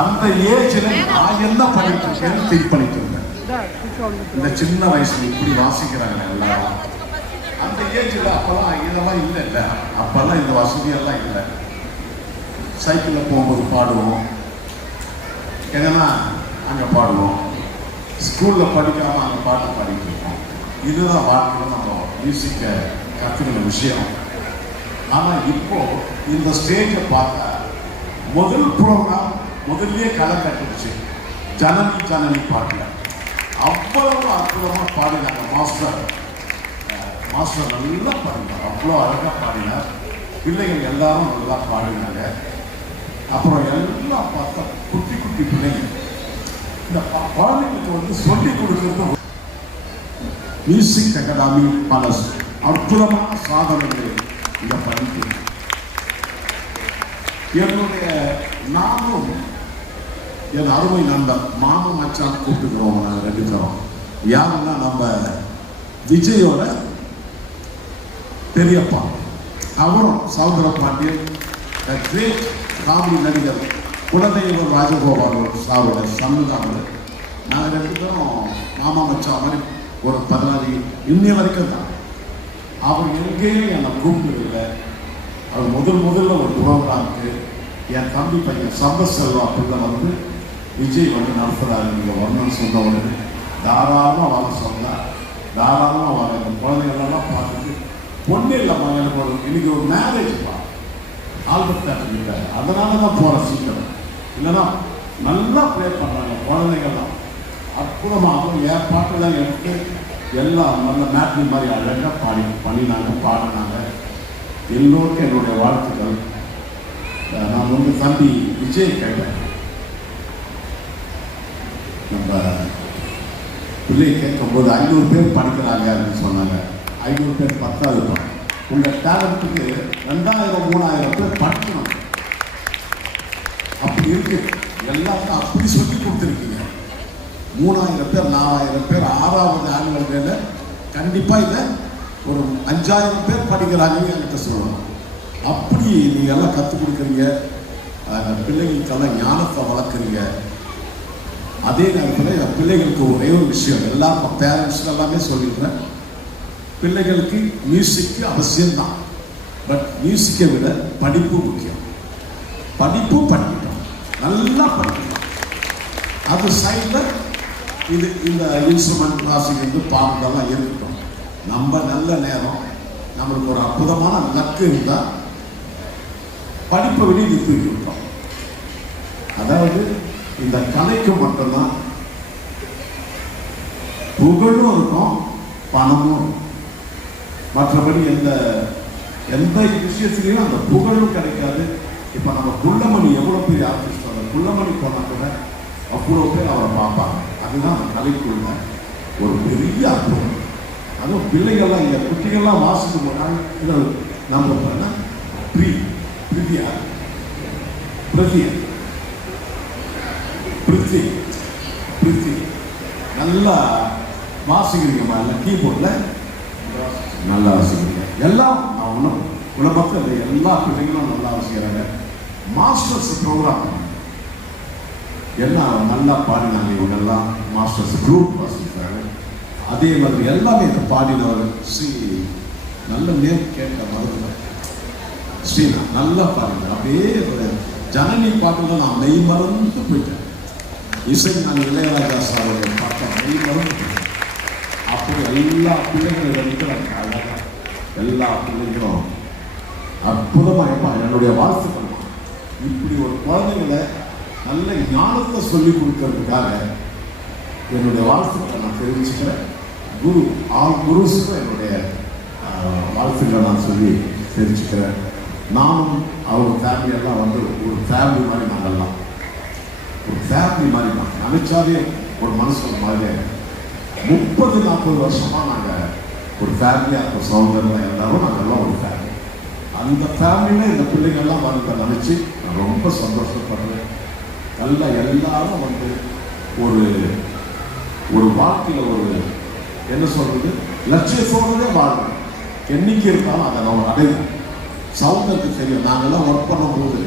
அந்த ஏஜ்ல நான் என்ன பண்ணிட்டு இருக்கேன்னு திங்க் பண்ணிட்டு இருந்தேன். இந்த சின்ன வயசுல இப்படி வாசிக்கிறாங்க எல்லாரும். அந்த ஏஜ்ல அப்பெல்லாம் இதெல்லாம் இல்லை இல்லை, அப்பெல்லாம் இந்த வசதியெல்லாம் இல்லை. சைக்கிளில் போகும்போது பாடுவோம், எங்கன்னா அங்கே பாடுவோம், ஸ்கூலில் படிக்காமல் அங்கே பாட்டு பாடிட்டு இருக்கோம். இதுதான் வாழ்க்கையில் நம்ம மியூசிக்கை கற்றுக்கிற விஷயம். ஆனால் இப்போ இந்த ஸ்டேஜை பார்த்தா முதல் ப்ரோக்ராம் முதல்ல களை கட்டுச்சு. ஜனனி ஜனனி பாடல அவ்வளவு அற்புதமாக பாடினாங்க. மாஸ்டர் நல்லா பாடினார், அவ்வளோ அழகாக பாடினார். பிள்ளைகள் எல்லாரும் நல்லா பாடினாங்க. அப்புறம் எல்லாம் பார்த்தா குட்டி குட்டி பிள்ளைங்க. இந்த குழந்தைங்களுக்கு சொல்லி கொடுக்கறது மியூசிக் அகாடமி பல அற்புதமான சாதனைகளை இதை பண்ணிட்டு என்னுடைய நானும் என் அருமை நண்பர் மாமன் மச்சான் கூப்பிட்டுக்கிறோம். நாங்கள் 2 பேரும் யாருன்னா நம்ம விஜயோட பெரியப்பா, அவரும் சௌந்தர பாண்டியன் கிரேட் காமெடி நடிகர் குலதெய்வம் ராஜகோபால் சாரோட சமுதாயம். நாங்கள் 2 பேரும் மாமா மச்சான் மாதிரி ஒரு 16 இன்னி வரைக்கும் தான். அவர் எங்கேயும் என்னை கூப்பிடுறதில்லை. அவர் முதல்ல ஒரு ப்ரோக்ராமுக்கு என் தம்பி பையன் சம்பசெல்வா பிள்ளை விஜய் நடத்துகிறாரு, நீங்கள் வரணும்னு சொன்ன உடனே தாராளமாக வர சொன்னார். தாராளமாக வர இந்த குழந்தைகளெல்லாம் பார்த்துட்டு பொண்ணு இல்லைம்மா எனக்கு இன்னைக்கு ஒரு மேரேஜ்ப்பா ஆல்பர்ட் தேட்டர், அதனால தான் போகிறேன் சீக்கிரம். இல்லைன்னா நல்லா ப்ளே பண்ணுறாங்க குழந்தைகள்லாம் அற்புதமாகவும். என் பாட்டெல்லாம் எடுத்து எல்லாம் நல்ல மேட்னி மாதிரி அழகாக பண்ணினாங்க, பாடினாங்க. எல்லோருக்கும் என்னுடைய வாழ்த்துக்கள். நான் தம்பி விஜய் கேட்டேன், நம்ம பிள்ளை கேட்கும்போது 500 பேர் படிக்கிறாங்க அப்படின்னு சொன்னாங்க. 500 பேர் 10,000. உங்கள் டேலண்ட்டுக்கு 2000 3000 பேர் படிக்கணும். அப்படி இருக்கு, எல்லாருக்கும் அப்படி சொல்லி கொடுத்துருக்கீங்க. 3000 பேர் 4000 பேர் 6வது ஆனுவல் டேல கண்டிப்பாக இதை ஒரு 5000 பேர் படிக்கிறாங்கன்னு என்கிட்ட சொல்லணும். அப்படி நீங்கள் எல்லாம் கற்றுக் கொடுக்குறீங்க, பிள்ளைகளுக்கெல்லாம் ஞானத்தை வளர்க்குறீங்க. அதே நேரத்தில் என் பிள்ளைகளுக்கு ஒரே ஒரு விஷயம், எல்லாரும் பேரண்ட்ஸ் எல்லாமே சொல்லிடுறேன், பிள்ளைகளுக்கு மியூசிக்கு அவசியம்தான். பட் மியூசிக்கை விட படிப்பு முக்கியம். படிப்பு படிக்கணும், நல்லா படிக்கணும். அது சைடில் இந்த இன்ஸ்ட்ருமெண்ட் வாசிக்கிறது பாடுறதெல்லாம் இருக்கட்டும். நம்ம நல்ல நேரம், நம்மளுக்கு ஒரு அற்புதமான லக்கு இருந்தால் படிப்பை விட இது தூக்கி விட்டோம். அதாவது இந்த கலைக்கு மட்டும்தான் புகழும் இருக்கும், பணமும் இருக்கும். மற்றபடி எந்த விஷயத்துலையும் அந்த புகழும் கிடைக்காது. இப்போ நம்ம குள்ளமணி எவ்வளோ பெரிய ஆர்டிஸ்ட், அந்த குள்ளமணி போனால் கூட அவ்வளோ பேர் அவரை பார்ப்பாங்க. அதுதான் அந்த கலைக்குள்ள ஒரு பெரிய அற்புதம். அதுவும் பிள்ளைகள்லாம் இந்த குட்டிகள்லாம் வாசிக்கும் போது நம்ம பிரித்தி நல்லா வாசிக்கிறீங்கம்மா, இல்லை கீபோர்டில் நல்லா வாசிக்கிறீங்க. எல்லாம் நான் ஒன்றும் உலகத்தில் எல்லா பிள்ளைங்களும் நல்லா வாசிக்கிறாங்க. மாஸ்டர்ஸ் ப்ரோக்ராம் எல்லாம் நல்லா பாடினாங்க. இவங்கெல்லாம் மாஸ்டர்ஸ் குரூப் வாசிக்கிறாங்க. அதே மாதிரி எல்லாமே இந்த பாடினவர் நல்ல நேம் கேட்க மறந்துட்டேன், ஸ்ரீனா நல்லா பாருங்க. அப்படியே ஜனனி பாட்டுல நான் மெய் மறந்து போயிட்டேன். இசை நான் இளையராஜா சாரோட பாட்டை மெய் மறந்து போயிட்டேன். அப்படி எல்லா பிள்ளைங்களும் இருக்கிறாங்க அழகா, எல்லா பிள்ளைங்களும் அற்புதமாக இருப்பாங்க. என்னுடைய வாழ்த்துக்கள். இப்படி ஒரு குழந்தைங்களை நல்ல ஞானத்தை சொல்லிக் கொடுக்கறதுக்காக என்னுடைய வாழ்த்துக்களை நான் தெரிவிச்சுக்கிறேன். குருஸுக்கும் என்னுடைய வாழ்த்துக்களை நான் சொல்லி தெரிவிச்சுக்கிறேன். நானும் அவங்க ஃபேமிலியெல்லாம் ஒரு ஃபேமிலி மாதிரி நாங்கள்லாம் ஒரு ஃபேமிலி மாதிரி தான் நினைச்சாலே ஒரு மனசு மாதிரி 30-40 வருஷமாக நாங்கள் ஒரு ஃபேமிலியாக இருக்க சௌந்தர்யம் எல்லாரும் நாங்கள்லாம் ஒரு ஃபேமிலி. அந்த ஃபேமிலியில் இந்த பிள்ளைங்கள்லாம் வந்து நினச்சி நான் ரொம்ப சந்தோஷப்படுறேன். நல்ல எல்லாரும் ஒரு ஒரு வாழ்க்கையில் ஒரு என்ன சொல்றது லட்சியத்தோடவே வாழணும். என்னைக்கு இருந்தாலும் அதை நம்ம அடையும். சவுந்தருக்கு தெரியும், நாங்கள்லாம் ஒர்க் பண்ணும்போது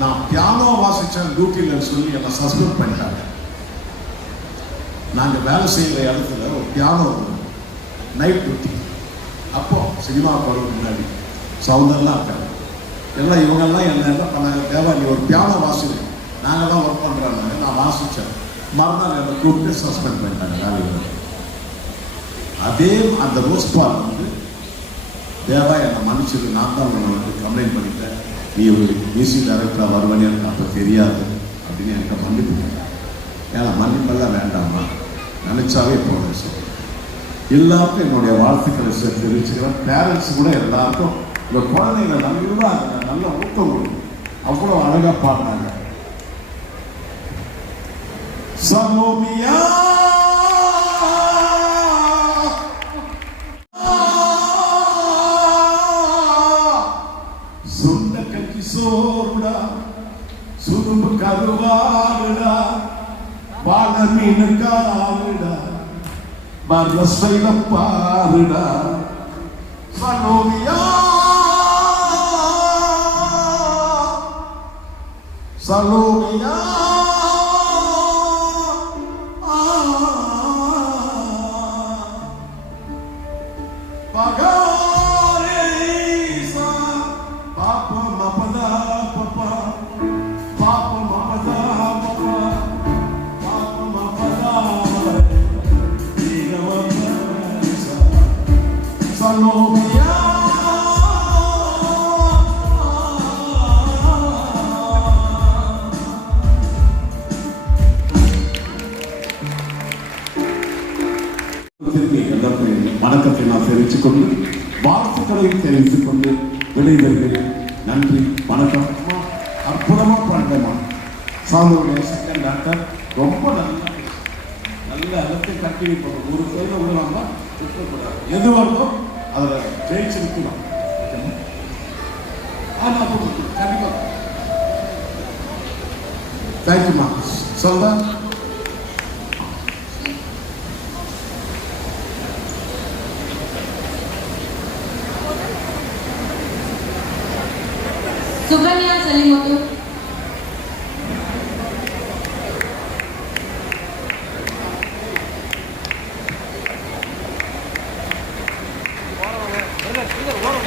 நான் பியானோ வாசிச்சேன் டியூட்டியில் சொல்லி என்னை சஸ்பெண்ட் பண்ணிட்டாங்க. நாங்கள் வேலை செய்கிற இடத்துல ஒரு பியானோ நைட் டியூட்டி. அப்போ சினிமா போகிறதுக்கு முன்னாடி சவுந்தர்லாம் இருக்காங்க. எல்லாம் இவங்கெல்லாம் என்ன பண்ணாங்க, தேவா நீ ஒரு பியானோ வாசிடு, நாங்கள் தான் ஒர்க் பண்ணுறாங்க. நான் வாசித்தேன். மறுநாள் என்னை கூப்பிட்டு சஸ்பெண்ட் பண்ணிட்டாங்க வேலையில். அதே அந்த ரோஸ் பால் வந்து தேவா என்னை மன்னிச்சிரு, நான் தான் உன்னை வந்து கம்ப்ளைண்ட் பண்ணிட்டேன், நீ ஒரு மியூசிக் டைரக்டராக வருவனே எனக்கு அப்போ தெரியாது அப்படின்னு எனக்கு மன்னிப்பு. ஏன்னா மன்னிப்பெல்லாம் வேண்டாமா, நினைச்சாவே போதும். சார் எல்லாருக்கும் என்னுடைய வாழ்த்துக்களை சார் தெரிவிச்சுக்கிறேன். பேரண்ட்ஸ் கூட எல்லாருக்கும் இந்த குழந்தைங்க நல்லா நல்ல ஊக்கம் கொடுக்கும். அவ்வளோ அழகா பாடினாங்க. சலோமியா சுண்ட கட்சி சோறுடா, சுரும்பு கருவாடுடா, பால மீனு காடுடா, பரஸ்வைல பாருடா. சலோமியா சலோமியா பகாரேசா பாப்பா மபதா பாப்பா பாப்பா மபதா பாப்பா பாப்பா மபதா நீகவதா சலோமியா. வணக்கத்தை நான் தெரிவித்துக் கொண்டு வாழ்த்துக்களையும் தெரிவித்துக் கொண்டு விடைபெறுகிறேன். நன்றி, வணக்கம். அற்புதமா பாண்டமா சாந்தோடைய செகண்ட் டாக்டர் ரொம்ப நல்ல இடத்தை கட்டி வைப்போம். ஒரு சைடில் விடலாமா, விட்டுக்கூடாது. எது வருதோ அதில் ஜெயிச்சு விட்டுலாம். கண்டிப்பா தேங்க்யூமா. சொல்ல Suganya Salimoto. Oke,